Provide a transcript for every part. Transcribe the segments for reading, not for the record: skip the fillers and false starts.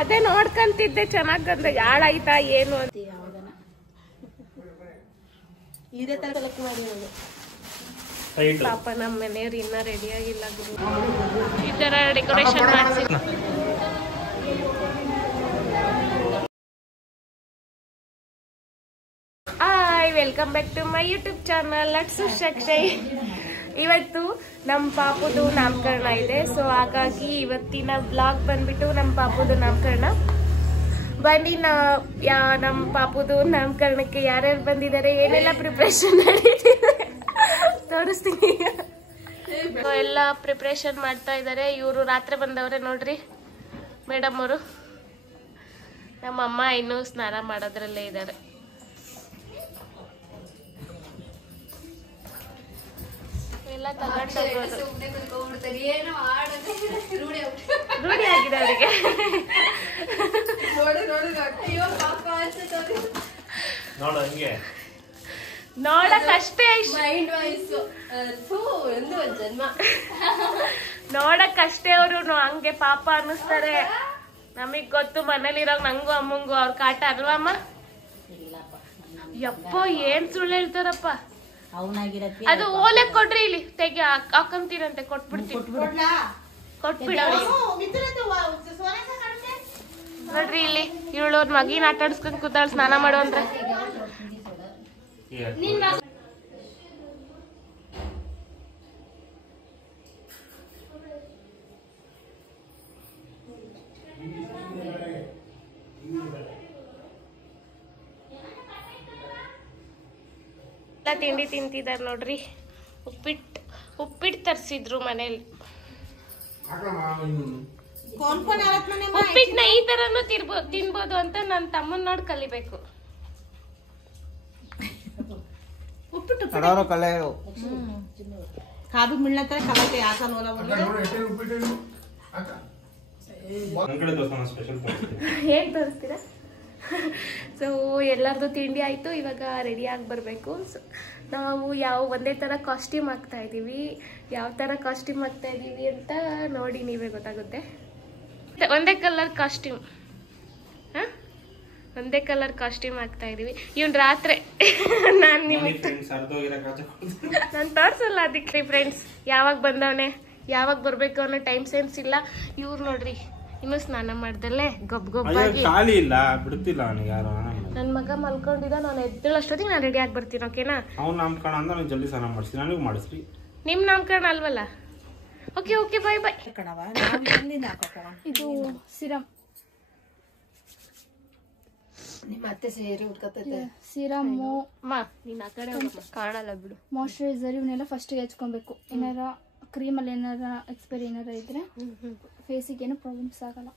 ಅದೇ ನೋಡ್ಕಂತಿದ್ದೆ ಚೆನ್ನಾಗ್ ಗಂಧ ಯಾಳಾಯ್ತಾ ಏನು ಅಂತ. ಪಾಪ ನಮ್ಮ ಮನೆಯವ್ರು ಇನ್ನ ರೆಡಿ ಆಗಿಲ್ಲ ಗುರು. ಈ ತರ ಡೆಕೋರೇಷನ್ ಮಾಡಿಸಿ hi, welcome back to my YouTube channel ಲಟ್ಸು ಶಕ್ಷಯ್. ಇವತ್ತು ನಮ್ಮ ಪಾಪುದು ನಾಮಕರಣ ಇದೆ. ಸೊ ಹಾಗಾಗಿ ಇವತ್ತಿನ ಬ್ಲಾಗ್ ಬಂದ್ಬಿಟ್ಟು ನಮ್ಮ ಪಾಪುದು ನಾಮಕರಣ. ಬನ್ನಿ ನಮ್ಮ ಪಾಪುದು ನಾಮಕರಣಕ್ಕೆ ಯಾರ್ಯಾರು ಬಂದಿದ್ದಾರೆ, ಏನೆಲ್ಲ ಪ್ರಿಪ್ರೇಷನ್ ನಡೀತಿದೆ ತೋರಿಸ್ತೀನಿ. ಎಲ್ಲ ಪ್ರಿಪ್ರೇಷನ್ ಮಾಡ್ತಾ ಇದ್ದಾರೆ. ಇವರು ರಾತ್ರಿ ಬಂದವ್ರೆ ನೋಡ್ರಿ, ಮೇಡಮ್ ಅವರು. ನಮ್ಮಮ್ಮ ಇನ್ನೂ ಸ್ನಾನ ಮಾಡೋದ್ರಲ್ಲೇ ಇದ್ದಾರೆ. ಎಲ್ಲ ರೂಢಿ ಆಗಿದೆ ಅವರಿಗೆ. ನೋಡಕ್ಕಷ್ಟೇ ನೋಡಕ್ಕಷ್ಟೇ ಅವರು ಹಂಗೆ ಪಾಪ ಅನ್ನಿಸ್ತಾರೆ. ನಮಗ್ ಗೊತ್ತು ಮನೇಲಿರೋ ನಂಗೂ ಅಮ್ಮಂಗೂ ಅವ್ರ ಕಾಟ ಅಲ್ವಾ ಅಮ್ಮ? ಯಪ್ಪ ಏನ್ ಸುಳ್ಳು ಹೇಳ್ತಾರಪ್ಪ. ಅದು ಓಲೆ ಕೊಡ್ರಿ, ಇಲ್ಲಿ ತೆಗಿ ಹಾಕಂತೀರಂತೆ, ಕೊಟ್ಬಿಡ್ತೀನಿ. ಕೊಟ್ಬಿಡ ನೋಡ್ರಿ, ಇಲ್ಲಿ ಇವಳು ಮಗಿನ ಆಟ ಆಡಿಸ್ಕೊಂಡ್ ಕೂತಾಳ ಸ್ನಾನ ಮಾಡು ಅಂದ್ರೆ. ಎಲ್ಲ ತಿಂಡಿ ತಿಂತಿದಾರ ನೋಡ್ರಿ. ಉಪ್ಪಿಟ್ಟು ತರ್ಸಿದ್ರು ಮನೇಲಿ. ಉಪ್ಪಿಟ್ಟನ್ನ ಈ ತರನು ತಿನ್ಬೋದು ಅಂತ ನನ್ನ ತಮ್ಮನ್ ನೋಡಿ ಕಲಿಬೇಕು. ಏನ್ ತೋರಿಸ್ತೀರಾ? ಸೊ ಎಲ್ಲರದು ತಿಂಡಿ ಆಯಿತು. ಇವಾಗ ರೆಡಿಯಾಗಿ ಬರಬೇಕು. ನಾವು ಒಂದೇ ಥರ ಕಾಸ್ಟ್ಯೂಮ್ ಹಾಕ್ತಾ ಇದ್ದೀವಿ. ಯಾವ ಥರ ಕಾಸ್ಟ್ಯೂಮ್ ಹಾಕ್ತಾ ಇದ್ದೀವಿ ಅಂತ ನೋಡಿ ನೀವೇ ಗೊತ್ತಾಗುತ್ತೆ. ಒಂದೇ ಕಲರ್ ಕಾಸ್ಟ್ಯೂಮ್, ಹಾಂ, ಒಂದೇ ಕಲರ್ ಕಾಸ್ಟ್ಯೂಮ್ ಹಾಕ್ತಾ ಇದ್ದೀವಿ. ಇವ್ನು ರಾತ್ರಿ ನಾನು ತೋರಿಸಲ್ಲ ಅದಕ್ಕೆ. ಫ್ರೆಂಡ್ಸ್ ಯಾವಾಗ ಬಂದವನೆ, ಯಾವಾಗ ಬರಬೇಕು ಅನ್ನೋ ಟೈಮ್ ಸೆನ್ಸ್ ಇಲ್ಲ. ಇವ್ರು ನೋಡ್ರಿ ಇನ್ನು ಸ್ನಾನ ಮಾಡ್ದಲ್ಲೇ ಗೊಬ್ಬಾಗಿ ನನ್ ಮಗ ಮಲ್ಕೊಂಡಿದ್ದ. ನಾನು ಎದ್ದೇಳಷ್ಟೊತ್ತಿಗೆ ನಾನು ರೆಡಿ ಆಗಿ ಬರ್ತೀನಿ. ಓಕೆನಾ? ನಿಮ್ ನಾಮಕರಣ ಅಲ್ವಲ್ಲ? ಓಕೆ ಓಕೆ, ಬಾಯ್ ಬಾಯ್. ಇದು ಸಿರಮ್, ನಿಮ್ಮ ಅತ್ತೆ ಸೇರಿ ಉಟ್ಕೊತೈತೆ. ಸಿರಮ್ಮು ನೀನ್ ಆ ಕಡೆ ಕಾಣಲ್ಲ ಬಿಡು. ಮಾಯ್ಶ್ಚರೈಸರ್ ಇವನ್ನೆಲ್ಲ ಫಸ್ಟ್ ಹಚ್ಕೊಬೇಕು. ಏನಾರ ಕ್ರೀಮಲ್ಲಿ ಏನಾರ ಎಕ್ಸ್ಪೈರಿ ಏನಾರ ಇದ್ರೆ ಫೇಸಿಗೆ ಏನೂ ಪ್ರಾಬ್ಲಮ್ಸ್ ಆಗಲ್ಲ.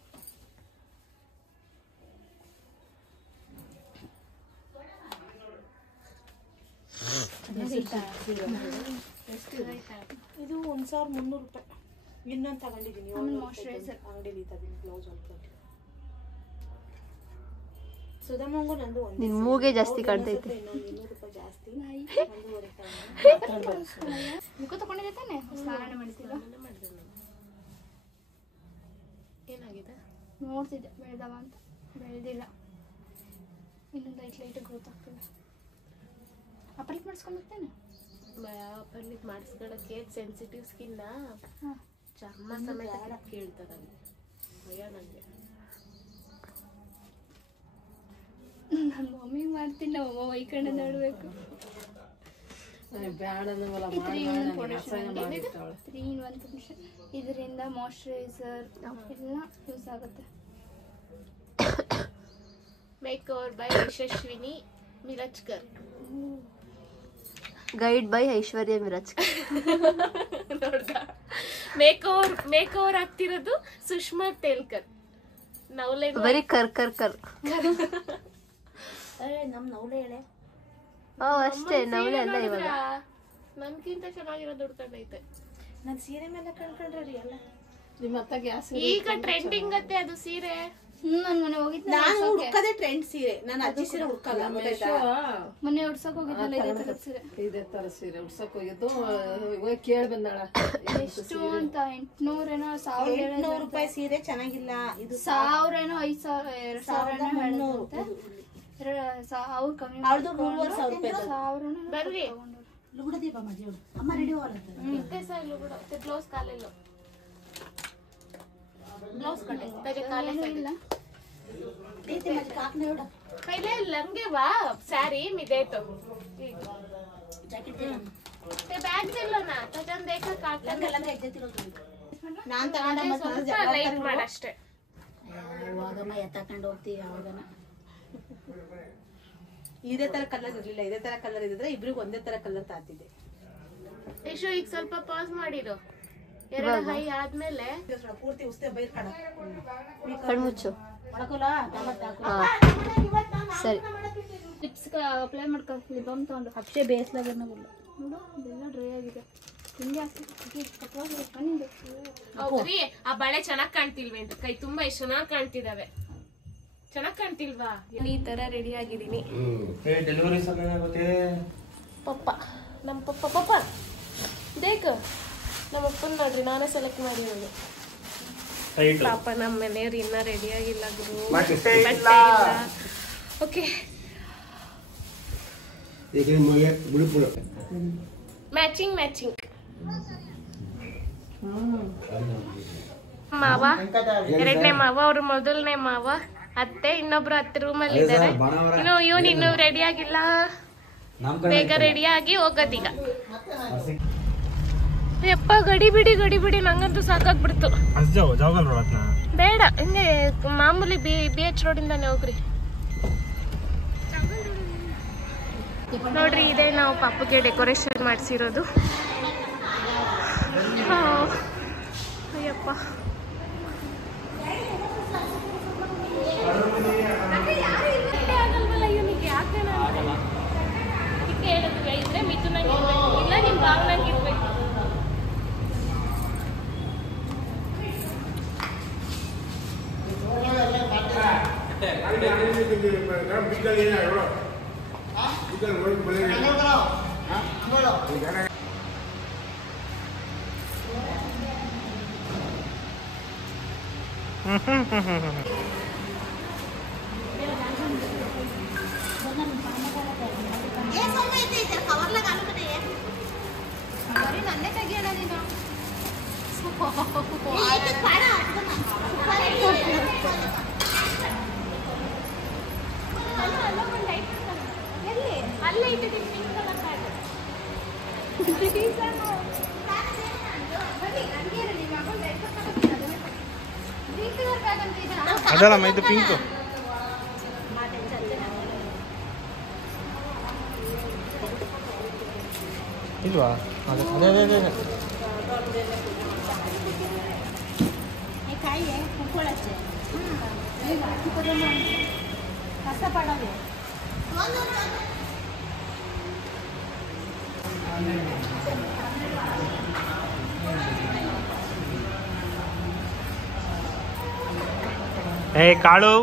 ಇದು 1300 ರೂಪಾಯಿ. ಇನ್ನೊಂದು ತಗೊಂಡಿದ್ದೀನಿ ಮಾಯ್ಶ್ಚರೈಸರ್ ಅಂಗಡಿಲಿ. ಬ್ಲೌಸ್ ಸುಧಮಂಗು ನಂದು ಒಂದು ಮೂಗೆ ಜಾಸ್ತಿ ಕಾಣ್ತೈತೆ. 200 ರೂಪಾಯಿ ಜಾಸ್ತಿ. ಮುಖ ತಗೊಂಡಿದ್ದೆ ತಾನೆ, ಸ್ನಾನ ಮಾಡ್ತಿಲ್ಲ. ಏನಾಗಿದೆ ನೋಡ್ತಿದ್ದೆ, ಬೆಳೆದವ ಅಂತ. ಬೆಳೆದಿಲ್ಲ, ಇನ್ನೊಂದು ಲೈಟ್ ಗ್ರೋತ್ ಆಗ್ತಿದೆ. ಅಪರೇಟ್ ಮಾಡಿಸ್ಕೊಂಡ್ಬಿಡ್ತೇನೆ. ಅಪರೇಟ್ ಮಾಡಿಸ್ಕೊಳಕ್ಕೆ ಸೆನ್ಸಿಟಿವ್ ಸ್ಕಿನ್ನ ಚರ್ಮ ಸಮೇತ ಕೇಳ್ತಾರೆ. ಭಯ ನನಗೆ. ನನ್ನ ಮಮ್ಮಿ ಮಾಡ್ತೀನಿ, ನಮ್ಮ ವೈಕಂಡ ನೋಡ್ಬೇಕು. 3-in-1 function. ಇದರಿಂದ ಮಾಯ್ಶ್ಚರೈಸರ್ ಎಲ್ಲ ಯೂಸ್ ಆಗುತ್ತೆ. Makeover by Yashaswini Mirajkar, guide by Aishwarya Mirajkar. Makeover ಆಗ್ತಿರೋದು ಸುಷ್ಮಾ ತೇಲ್ಕರ್. ನವಲೆ ಬರೀ ಕರ್ ನಮ್ ನವಲೆ ಎಳೆ ಅಷ್ಟೇ. ನವಲೆ ಅಲ್ಲ, ಇವಾಗ ನನ್ಗಿಂತ ಚೆನ್ನಾಗಿರೋದು ಹುಡ್ಕೊಂಡೈತೆ. ನನ್ ಸೀರೆ ಮೇಲೆ ಕಣ್ಕೊಂಡ್ರಿ ಅಲ್ಲ. ನಿಮ್ಮ ಅತ್ತ ಗ್ಯಾಸ್ ಈಗ ಟ್ರೆಂಡಿಂಗ್ ಅತ್ತೆ ಅದು ಸೀರೆ. ನಾನು ಮೊನ್ನೆ ಹೋಗಿದ್ದೆ. ನಾನು ಹುಡ್ಕದೆ ಟ್ರೆಂಡ್ ಸೀರೆ, ನಾನು ಅಜ್ಜಿ ಸೀರೆ ಹುಡ್ಕಲ್ಲ. ಮೊನ್ನೆ ಉಡ್ಸಕ್ ಹೋಗಿದ್ದಲ್ಲ ಇದೇ ತರ ಸೀರೆ. ಇದೇ ತರ ಸೀರೆ ಉಡ್ಸಕ್ ಹೋಗಿದ್ದು ಹೋಗಿ ಕೇಳಿ ಬಂದಾಳ. ಎಷ್ಟು ಅಂತ 800 ಏನೋ 1000 ರೂಪಾಯಿ ಸೀರೆ ಚೆನ್ನಾಗಿಲ್ಲ. ಇದು 1000 ಏನೋ 5000 2000 ಏನೋ ಹೇಳುತ್ತೆ. ಅವ್ರು ಕಮ್ಮಿ ಅವ್ರದ್ದು 3,500 ರೂಪಾಯಿ. 1000 ಬರ್ರಿ ಲುಗುಡ ದೀಪ ಮಾಡಿ ಅಮ್ಮ ರೆಡಿ ಇತ್ತೆ ಸರ್ ಲುಗುಡ ಬ್ಲೌಸ್ ಕಾಲೆಲ್ಲ ಬ್ಲೌಸ್ ಕಟ್ಟೆ ತಗೆ ಕಾಲೆ ಇಲ್ಲ. ಐತೆ ಮತ್ತೆ ಕಾಕ್ನೆ ನೋಡ पहले लंगे वा सारी मी देतो ಜಾಕೆಟ್ ते बैग दिलो ना तजन देखा काटन ಲಂಗ ಎತ್ತಿರೋದು ನಾನು ತಗೊಂಡ ಸ್ವಲ್ಪ ಲೈಟ್ ಮಾಡ ಅಷ್ಟೇ. ಯಾವಾಗಮ್ಮ ಎತ್ತಕೊಂಡು ಹೋಗ್ತೀವಿ ಯಾವಾಗನ. ಇದೇ ತರ ಕಲರ್ ಇರ್ಲಿಲ್ಲ, ಇದೇ ತರ ಕಲರ್ ಇದ್ರೆ ಇಬ್ರಿಗೂ ಒಂದೇ ತರ ಕಲರ್ ತಾತಿದ್ದೆ. ಯಶು ಈಗ ಸ್ವಲ್ಪ ಪಾಸ್ ಮಾಡಿರೋ ಎರಡು ಹೈ ಆದ್ಮೇಲೆ ಪೂರ್ತಿ ಉಸ್ತೆ ಬೈರ್ ಕಡ ಕಣ್ಮುಚ್ಚು. ಒಳಕೋಲ ಟಮಟ ಸರಿ. ಲಿಪ್ಸ್ ಅಪ್ಲೈ ಮಾಡ್ಕೊ. ಲಿಪ್ ಬಾಮ್ ತಗೊಂಡು ಅಕ್ಷೆ ಬೇಯಿಸ್ಲಾಗ ನೋಡು, ಇದೆಲ್ಲ ಡ್ರೈ ಆಗಿದೆ. ಹಿಂಗೆ ಹಾಕಿ ಹೌದ್ರಿ ಆ ಬಳೆ ಚೆನ್ನಾಗ್ ಕಾಣ್ತಿಲ್ವೇ ಅಂತ ಕೈ ತುಂಬಾ ಎಷ್ಟು ಚೆನ್ನಾಗ್ ಕಾಣ್ತಿದಾವೆ. ಚೆನ್ನಾಗ್ ಕಾಣ್ತಿಲ್ವಾ? ಈ ತರ ರೆಡಿ ಆಗಿದೀನಿ. ಡೆಲಿವರಿ ಸಮಯ ಆಗುತ್ತೆ. ಪಪ್ಪ ನಮ್ಮ ಪಪ್ಪ ದೇಕ ನಮ್ಮ ಅಪ್ಪನ ನೋಡ್ರಿ ನಾನೇ ಸೆಲೆಕ್ಟ್ ಮಾಡಿರೋದು. ಪಾಪ ನಮ್ಮ ಮನೆಯವ್ರು ಇನ್ನ ರೆಡಿ ಆಗಿಲ್ಲ ಗುರು. ಬಟ್ಟೆ ಇಲ್ಲ. ಓಕೆ ಮ್ಯಾಚಿಂಗ್ ಮಾವ ಎರಡನೇ ಮಾವ, ಅವ್ರು ಮೊದಲನೇ ಮಾವ, ಅತ್ತೆ, ಇನ್ನೊಬ್ರು ಅತ್ತೆ ರೂಮಲ್ಲಿ ಇದ್ದಾರೆ. ಇನ್ನು ರೆಡಿ ಆಗಿಲ್ಲ, ಬೇಗ ರೆಡಿ ಆಗಿ ಹೋಗೋದೀಗ. ಯಪ್ಪ ಗಡಿ ಬಿಡಿ ನಂಗಂತೂ ಸಾಕಾಗ್ಬಿಡ್ತು. ಬೇಡ ಹಿಂಗೆ ಮಾಮೂಲಿ BH ರೋಡಿಂದಾನೆ ಹೋಗ್ರಿ. ನೋಡ್ರಿ ಇದೇ ನಾವು ಪಾಪುಗೆ ಡೆಕೋರೇಷನ್ ಮಾಡಿಸಿರೋದು. ಅಯ್ಯಪ್ಪ ಆಗಲ್ವಲ್ಲ ಇವನಿಗೆ, ಯಾಕೆ ಅದಕ್ಕೆ ಹೇಳಿದ್ವಿ ಇದ್ರೆ ಮಿಥುನಂಗೆ ಇರ್ಬೇಕು, ಇಲ್ಲ ನಿಮ್ ಭಾವನಂಗೆ ಇರ್ಬೇಕು. ನನ್ನೇ ತೆಗಿಯೋಣ ನೀನು. ಅಲ್ಲೇ ಇಟ್ಟಿದ್ದೀನಿ ಪಿಂಕ್ ಕಲರ್ ಬ್ಯಾಗ್. ಅದಲ್ಲಮ್ಮ ಇದು ಪಿಂಕ್ ಇಲ್ವಾ? ಅದೇ ಕಾಯಿಗೆ ಕುಕ್ಕೊಳ್ಳಚ್ಚೆ ಕಷ್ಟಪಡೋದು. ಏ ಕಾಳು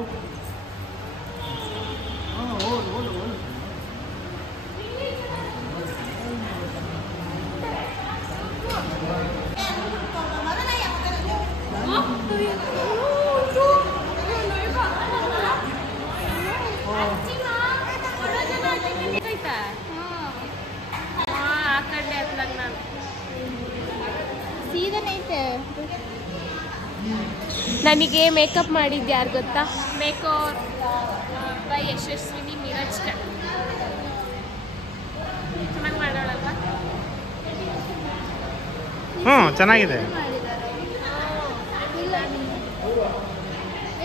ಹಾಕೊಂಡೆ ಅತ್ಲಾಗ ನಾನು ಸೀದನೈತೆ. ನನಗೆ ಮೇಕಪ್ ಮಾಡಿದ್ದು ಯಾರು ಗೊತ್ತಾ? Makeup by Yashaswini Miraj. ಚೆನ್ನಾಗಿ ಮಾಡೋಳಲ್ವಾ? ಚೆನ್ನಾಗಿದೆ.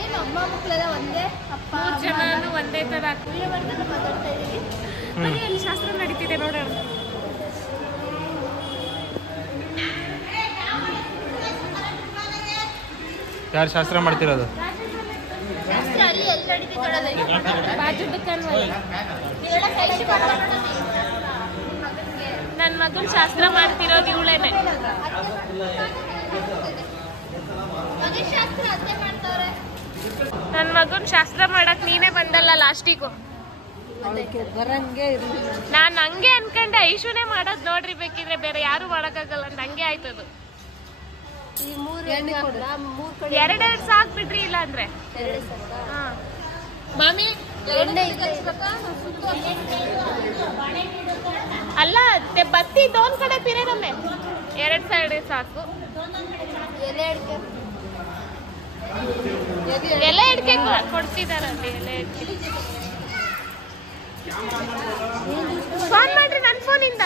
ಏನು ಅಮ್ಮ ಮಕ್ಕಳೆಲ್ಲ ಒಂದೇ, ಅಪ್ಪ 3 ಜನನು ಒಂದೇ ತರ ಮಾತಾಡ್ತಾ ಇದೀವಿ. ಬರೀ ಅಲ್ಲಿ ಶಾಸ್ತ್ರ ನಡೀತಿದೆ ನೋಡೋಣ. ಯಾರು ಶಾಸ್ತ್ರ ಮಾಡ್ತಿರೋದು? ಶಾಸ್ತ್ರ ಅಲ್ಲಿ ಎಲ್ಲಿ ನಡೀತಿದ್ದಾಳಲ್ಲ ಬಾಜು ದುಕಾನ್ ನನ್ನ ಮಗನ ಶಾಸ್ತ್ರ ಮಾಡ್ತಿರೋದು ಇವಳೇನೆ. ಶಾಸ್ತ್ರ ಅತ್ತೆ ಮಾಡ್ತಾವ್ರೆ. ನನ್ನ ಮಗನ್ ಶಾಸ್ತ್ರ ಮಾಡಕ್ ನೀನೇ ಬಂದಲ್ಲ ಲಾಸ್ಟಿಗೂ. ಬರಂಗೆ ಇರ್ಲಿಲ್ಲ. ನಾನ್ ಹಂಗೆ ಅನ್ಕೊಂಡೆ ಐಶುನೇ ಮಾಡೋದ್ ನೋಡ್ರಿ, ಬೇಕಿದ್ರೆ ಬೇರೆ ಯಾರು ಮಾಡಕ್ಕಾಗಲ್ಲ ಅಂತ. ಹಂಗೆ ಆಯ್ತದು. ಈ ಮೂರು ಕಡೆ ಎರಡೆರಡು ಸಾಕ್ ಬಿಡ್ರಿ, ಇಲ್ಲ ಅಂದ್ರೆ ಹಾ ಮಾಮಿ ಎಣ್ಣೆ ಅಲ್ಲ ಬತ್ತಿ ದೋನ್ ಕಡೆ ಪಿರೇ ನಮ್ಮೆ 2 ಸೈಡ್ ಸಾಕು. ಎಲೆ ಅಡಿಕೆ ಕೊಡ್ತಿದಾರಲ್ಲಿ. ಎಲೆ ಅಡಿಕೆ ಫೋನ್ ಮಾಡ್ರಿ ನನ್ನ ಫೋನಿಂದ.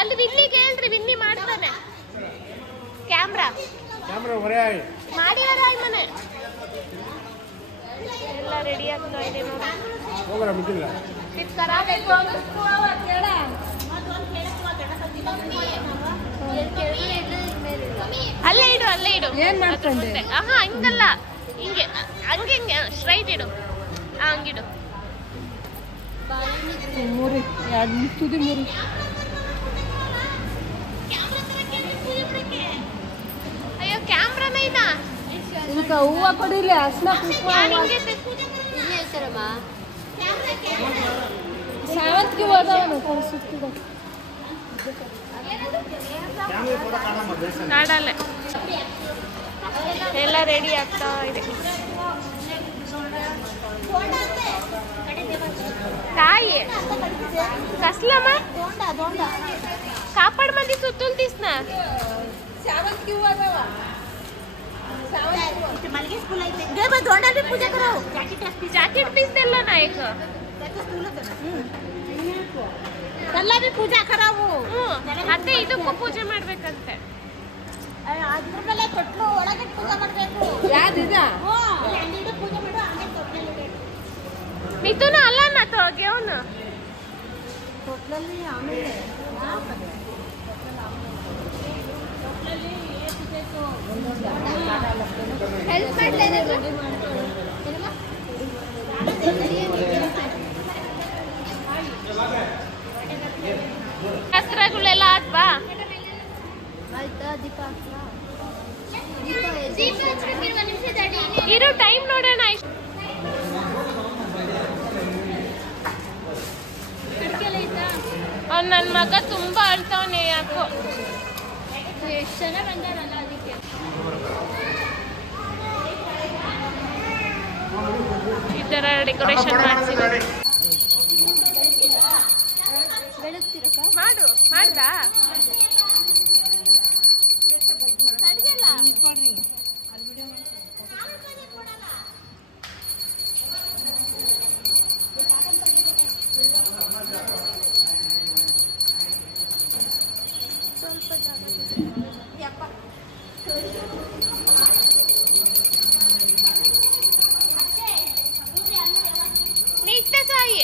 ಅಲ್ಲಿ ವಿನ್ನಿಗೆ ಹೇಳ್ರಿ, ವಿನ್ನಿ ಮಾಡ್ತಾನೆ. ಕ್ಯಾಮ್ರಾ ಮಾಡಿದಾರ ಮನೆ ಎಲ್ಲ ರೆಡಿ ಆಗ್ತಾ ಇದೆ ನೋಡಿ. ಅಲ್ಲೇ ಇಡು, ಅಲ್ಲೇ ಇಡು. ಏನ್ ಮಾಡ್ಕೊಂಡೆ? ಹಂಗಲ್ಲ, ಹಿಂಗೆ ಹಂಗೆ ಹಿಂಗೆ ಸ್ಟ್ರೈಟ್ ಇಡು. ಹಂಗಿಡು. ಮೂರಿ 2 ತುದಿ ಮೂರಿ. ಅಯ್ಯೋ ಕ್ಯಾಮ್ರಾನ ಇದಾ? ಇದಕ್ಕೆ ಹೂವ ಕೊಡಿಲ್ಲ, ಅರ್ಶಿನ ಕುಂಕುಮ ಇಲ್ಲೇ ಇರ್ತಾರಮ್ಮ. ಸಾವಂತಿಗೆ ಹೋದವನು ಸುತ್ತಿದ ಕಾಡಲ್ಲೇ ಎಲ್ಲ ರೆಡಿ ಆಗ್ತಾ ಇದೆ. ತಾಯಿ ಕಸ್ಲಮ್ಮ ಕಾಪಾಡ್ ಮಂದಿ ಸುತ್ತುಲ್ ತೀಸ್ನ ಜಾಕೆಟ್ पीस दिलो ना एक ಎಲ್ಲ भी पूजा कराವು. ಅತ್ತೆ ಇದಕ್ಕೂ ಪೂಜೆ ಮಾಡ್ಬೇಕಂತೆ. ಅದ್ರ ಮೇಲೆ ತೊಟ್ಲು ಒಳಗೆ ಪೂಜೆ ಮಾಡಬೇಕು. ಯಾವ್ದಿದ? ಪೂಜೆ ಮಾಡು ಆಮೇಲೆ ತೊಟ್ಲಲ್ಲಿ ಮಿಥುನ ಅಲ್ಲ ನಾ ತೋಗೆ ಅವನು ತೊಟ್ಲಲ್ಲಿ ಆಮೇಲೆ ಹೆಲ್ಪ್ ಮಾಡ್ತಾ ಇರೋದು ಶಾಸ್ತ್ರಗಳೆಲ್ಲ ಆದ್ವಾ? ಆಯ್ತಾ? ದೀಪ ಇರೋ ಟೈಮ್ ನೋಡೋಣ. ಅವ್ನು ನನ್ನ ಮಗ ತುಂಬಾ ಅಳ್ತಾವನೆ ಯಾಕೋ. ಎಷ್ಟು ಜನ ಬಂದಾರಲ್ಲ ಅದಕ್ಕೆ. ಈ ತರ ಡೆಕೋರೇಷನ್ ಮಾಡ್ಸಿದ್ದಾರೆ. ಬೆಳಗ್ತಿರಕ್ಕ ಮಾಡು ಮಾಡ್ದಾ? ನಿತ್ಯ ಸಾಯಿ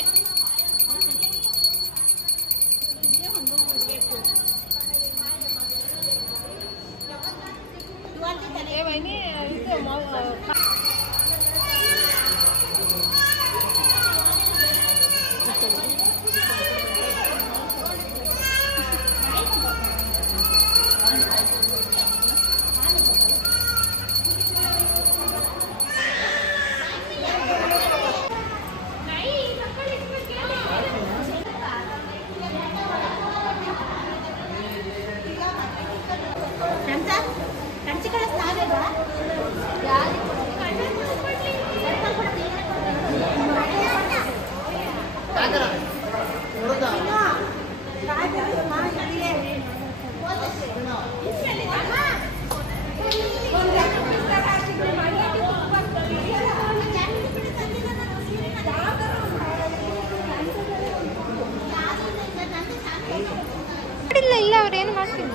ಇಲ್ಲ ಅವ್ರೇನು ಮಾಡ್ತೀನಿ.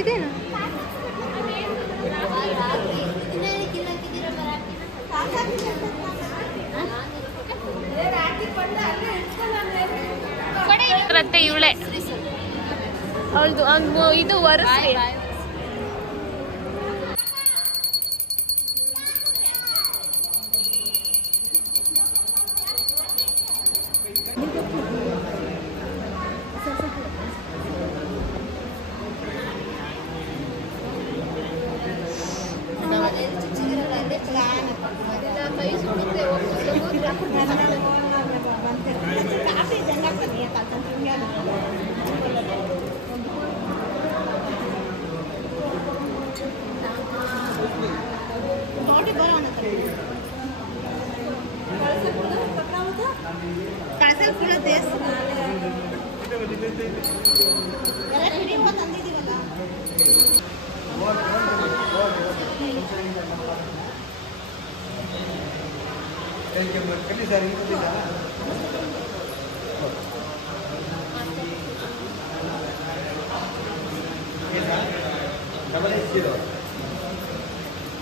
ಇದೇನು ಸಾಕಾಗಿದೆ. ಮತ್ತೆ ಇವಳೆ ಅವಳದು ಇದು ವರಸೆ.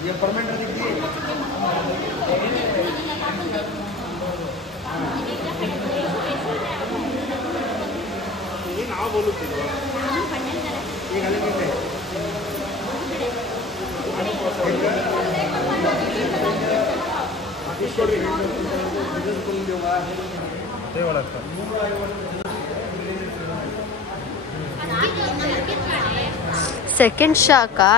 ये परमानेंट दिखती ये ना बोलू ये गले में ಸೆಕೆಂಡ್ ಶಾಕಾ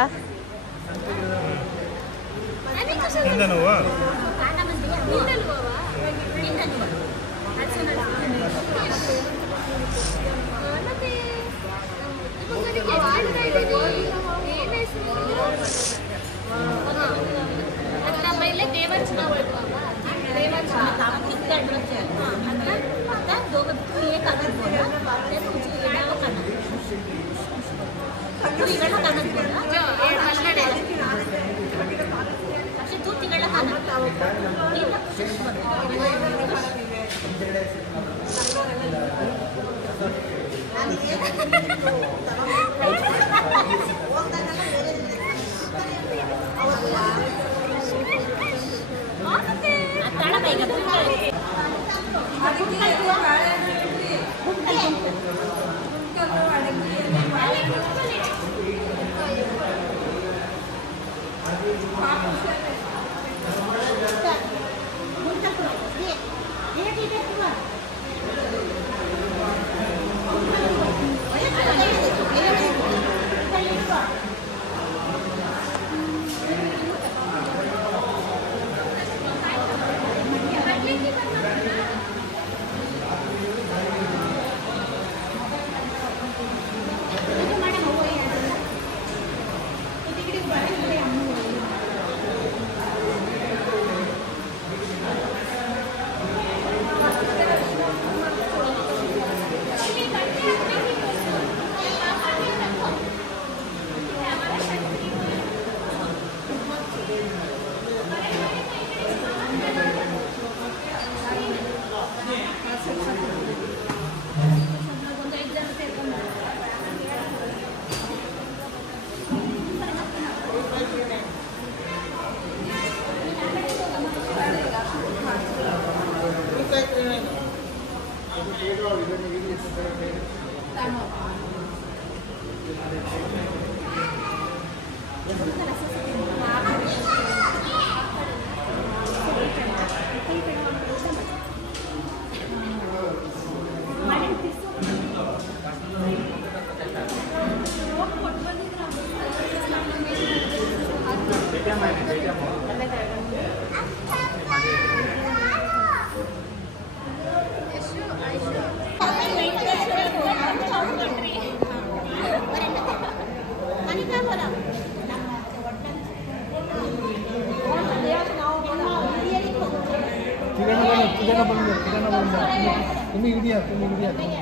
तुम्ही इडिया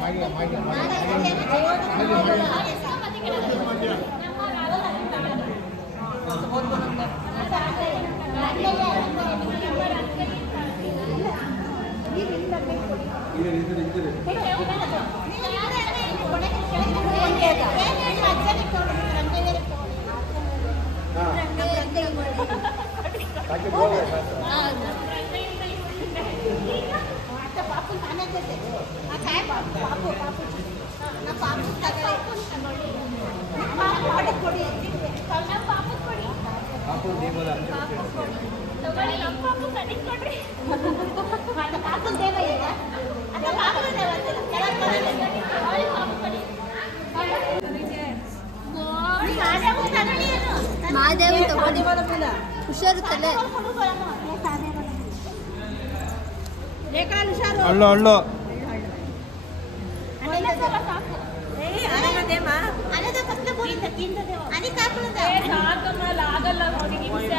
मागे पापू ಮಾದೇವ ತಗೊಳ್ಳಿ, ಹುಷಾರು ತಲೆ. ಅಳ್ಳು ಅಳ್ಳು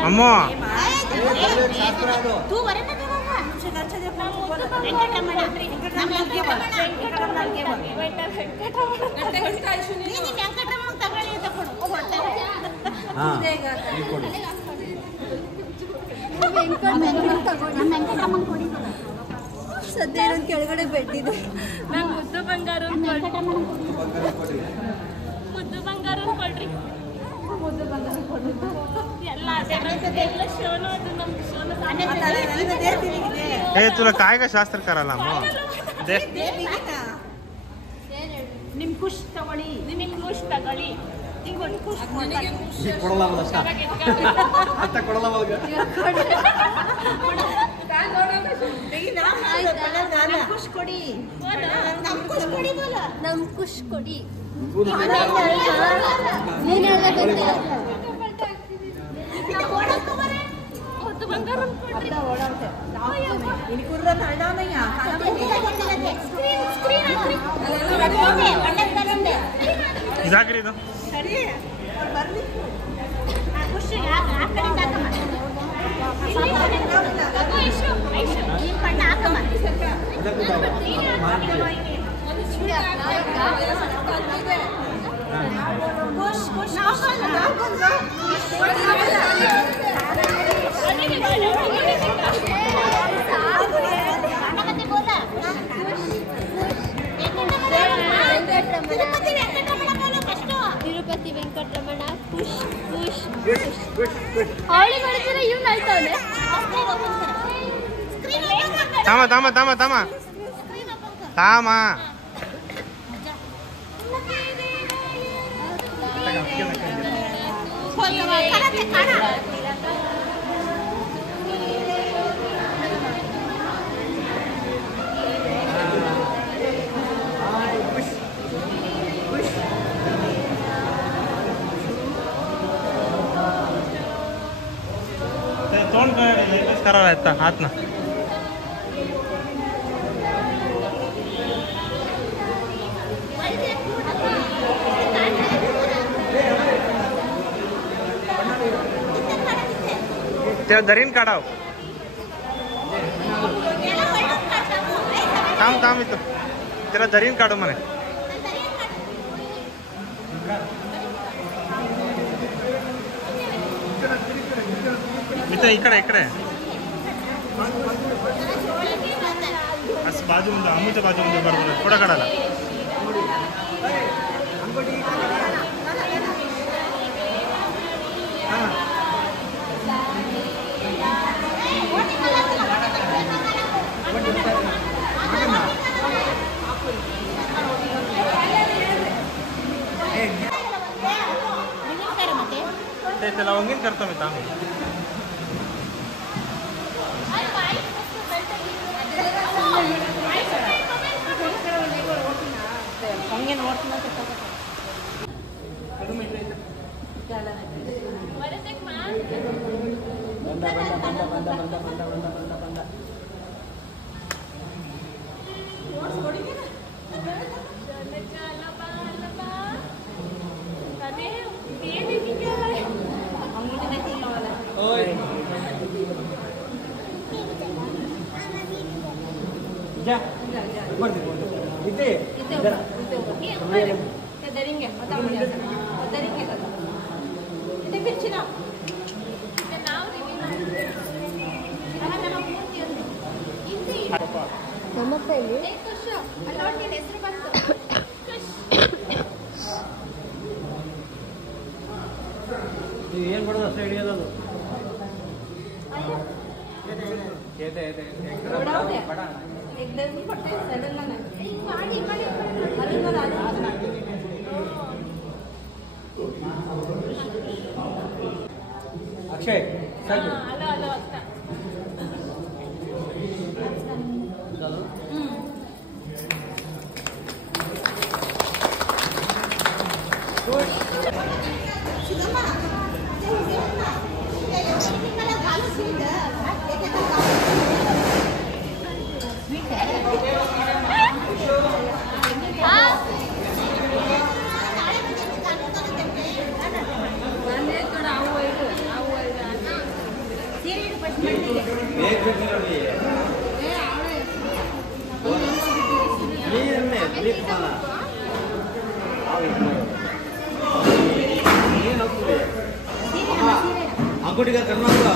ಅಮ್ಮ ಸದ್ಯ ಇನ್ನೊಂದು ಕೆಳಗಡೆ ಬೆಡ್ ಇದೆ. ನಂಗೆ ಮುದ್ದು ಬಂಗಾರ ಮುದ್ದು ಬಂಗಾರ ಕೊಡ್ರಿ. ಎಲ್ಲ ಎಲ್ಲ ಶೋನು ಅದು ನಮ್ಗೆ ಶೋನು. ए तुला काय का शास्त्र करायला मग दे ನಿಮ್ ಖುಷ್ ತಗೊಳ್ಳಿ. ನಿಮಗೆ ಖುಷ್ ತಗೊಳ್ಳಿ. ಕೊಡಲ್ಲ ಅಷ್ಟ ಅಂತ ಕೊಡಲ್ಲ ಅವಾಗ ಖುಷ್ ಕೊಡಿ. ನಮ್ ಖುಷ್ ಕೊಡಿ. ನೀನ್ ಹೇಳ್ಬೇಕಂತ ಮುದ್ದು ಬಂಗಾರ ಕೊಡ್ರಿ. ಇದಾಕ್ರಿ ಇದು ತಿರುಪತಿ ವೆಂಕಟರಮಣ ಖುಷ್ ಖುಷ್ ಅವಳಿ ಮಾಡಿದ್ರೆ ಇವ್ನು ಆಯ್ತವನೆ. थांबा थांबा थांबा थांबा थांबा तोंड करायला येतं हात ना त्या दरीन काढाव थांब थांब इथं त्याला दरीन काढू म्हणे इथं इकडे इकडे असं बाजूमध्ये अमूच्या बाजूमध्ये बरोबर थोडा काढायला त्याला वंगीन करतो मी थांब ಏನು ಮಾಡೋದು ಅಷ್ಟೇ ಹಿಡಿಯೋದು अक्षय अंगूठी का करना होगा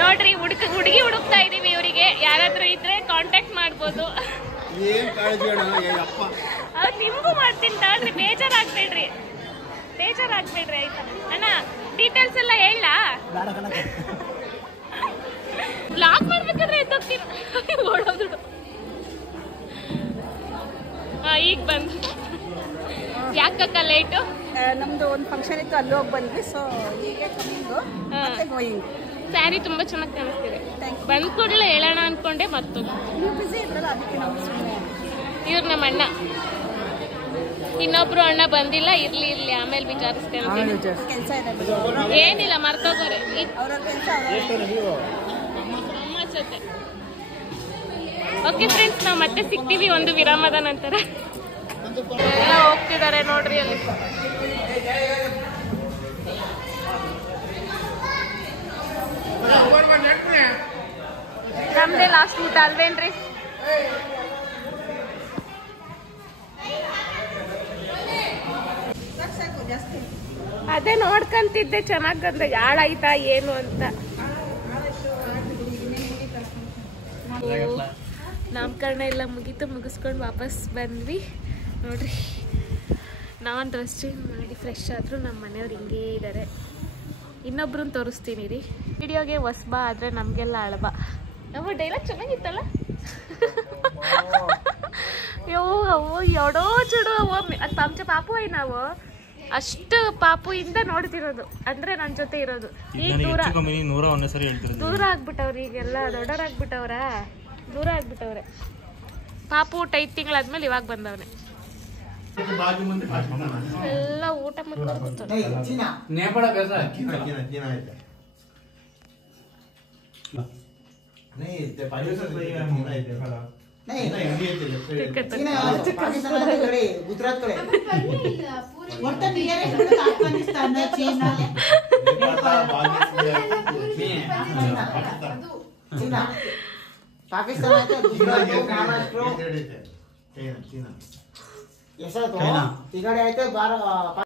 ನೋಡ್ರಿ ಹುಡುಗಿ ಹುಡುಕ್ತಾ ಇದೀವಿ ಇವರಿಗೆ ಯಾರಾದ್ರೂ ಇದ್ರೆ ಕಾಂಟ್ಯಾಕ್ಟ್ ಮಾಡ್ಬೋದು. ನಿಮ್ಗೂ ಮಾಡ್ತೀನಿ ನೋಡ್ರಿ, ಬೇಜಾರಾಗ್ಬೇಡ್ರಿ ಆಯ್ತಾ ಅಣ್ಣ. ಡೀಟೇಲ್ಸ್ ಎಲ್ಲ ಹೇಳ ಬ್ಲಾಗ್ ಮಾಡ್ಬೇಕಾದ್ರೆ ಎದ್ದೋಗ್ತೀನಿ ಓಡೋದ್ರು. ಈಗ ಬಂದು ಯಾಕಕ್ಕ ಲೇಟು? ನಮ್ದು ಒಂದು ಫಂಕ್ಷನ್ ಇತ್ತು, ಅಲ್ಲಿ ಹೋಗಿ ಬಂದ್ವಿ. ಸೊ ಹೀಗೆ ಕಮಿಂಗು ಮತ್ತೆ ಗೋಯಿಂಗ್. ಸ್ಯಾರಿ ತುಂಬಾ ಚೆನ್ನಾಗಿ ಕಾಣಿಸ್ತಿದೆ. ಬಂದ್ ಕೂಡಲೇ ಹೇಳೋಣ ಅನ್ಕೊಂಡೆ ಮತ್ತು ನೀವು ಬಿಸಿ ಇದ್ರಲ್ಲ, ಅದಕ್ಕೆ ನಾವು ಸುಮ್ಮನೆ. ಇವ್ರು ನಮ್ಮ ಅಣ್ಣ, ಇನ್ನೊಬ್ರು ಅಣ್ಣ ಬಂದಿಲ್ಲ. ಇರ್ಲಿ ಆಮೇಲೆ ವಿಚಾರಿಸ್ತೇನೆ. ಕೆಲಸ ಇದೆ, ಏನಿಲ್ಲ ಮರ್ತೋಗೋರೆ ಅವ್ರ ಕೆಲಸ. ಜೊತೆ ಓಕೆ ಫ್ರೆಂಡ್ಸ್, ನಾವು ಮತ್ತೆ ಸಿಗ್ತೀವಿ ಒಂದು ವಿರಾಮದ ನಂತರ. ಎಲ್ಲ ಹೋಗ್ತಿದ್ದಾರೆ ನೋಡ್ರಿ ಅಲ್ಲಿ. ನಮ್ದೇ ಲಾಸ್ಟ್ ಊಟ ಅಲ್ವೇನ್ರಿ? ಅದೇ ನೋಡ್ಕಂತಿದ್ದೆ ಚೆನ್ನಾಗ್ ಗಂದ್ರೆ ಹಾಳಾಯ್ತಾ ಏನು ಅಂತ. ನಾಮಕರಣ ಎಲ್ಲ ಮುಗಿಸ್ಕೊಂಡು ವಾಪಸ್ ಬಂದ್ವಿ ನೋಡ್ರಿ. ನಾನು ಡ್ರೆಸ್ ಚೇಂಜ್ ಮಾಡಿ ಫ್ರೆಶ್ ಆದರೂ ನಮ್ಮ ಮನೆಯವ್ರು ಹಿಂಗೇ ಇದ್ದಾರೆ. ಇನ್ನೊಬ್ರನ್ನ ತೋರಿಸ್ತೀನಿ ರೀ. ವಿಡಿಯೋಗೆ ಹೊಸಬ ಆದರೆ ನಮಗೆಲ್ಲ ಅಳಬ. ನಮ್ಮ ಡೈಲಾಗ್ ಚೆನ್ನಾಗಿತ್ತಲ್ಲ. ಎವಡೋ ಚುಡು ಅದು ಆಮच्या ಪಾಪು ನಾವು ಅಷ್ಟು ಪಾಪುಯಿಂದ ನೋಡ್ತಿರೋದು, ಅಂದ್ರೆ ನನ್ನ ಜೊತೆ ಇರೋದು. ಈಗ ದೂರ ಆಗ್ಬಿಟ್ಟವ್ರಿ, ಈಗೆಲ್ಲ ದೂರ ಆಗ್ಬಿಟ್ಟವ್ರೆ. ಪಾಪು ಊಟ 5 ತಿಂಗಳಾದ್ಮೇಲೆ ಇವಾಗ ಬಂದವನೆ. ಎಲ್ಲ ಊಟ ಮಾಡ್ಕೊಂಡು गुजरात कडे अफगाणिस्तान चीना चीना पाकिस्तान आहे गुजरात महाराष्ट्र चीना चीना तिकडे आहे 12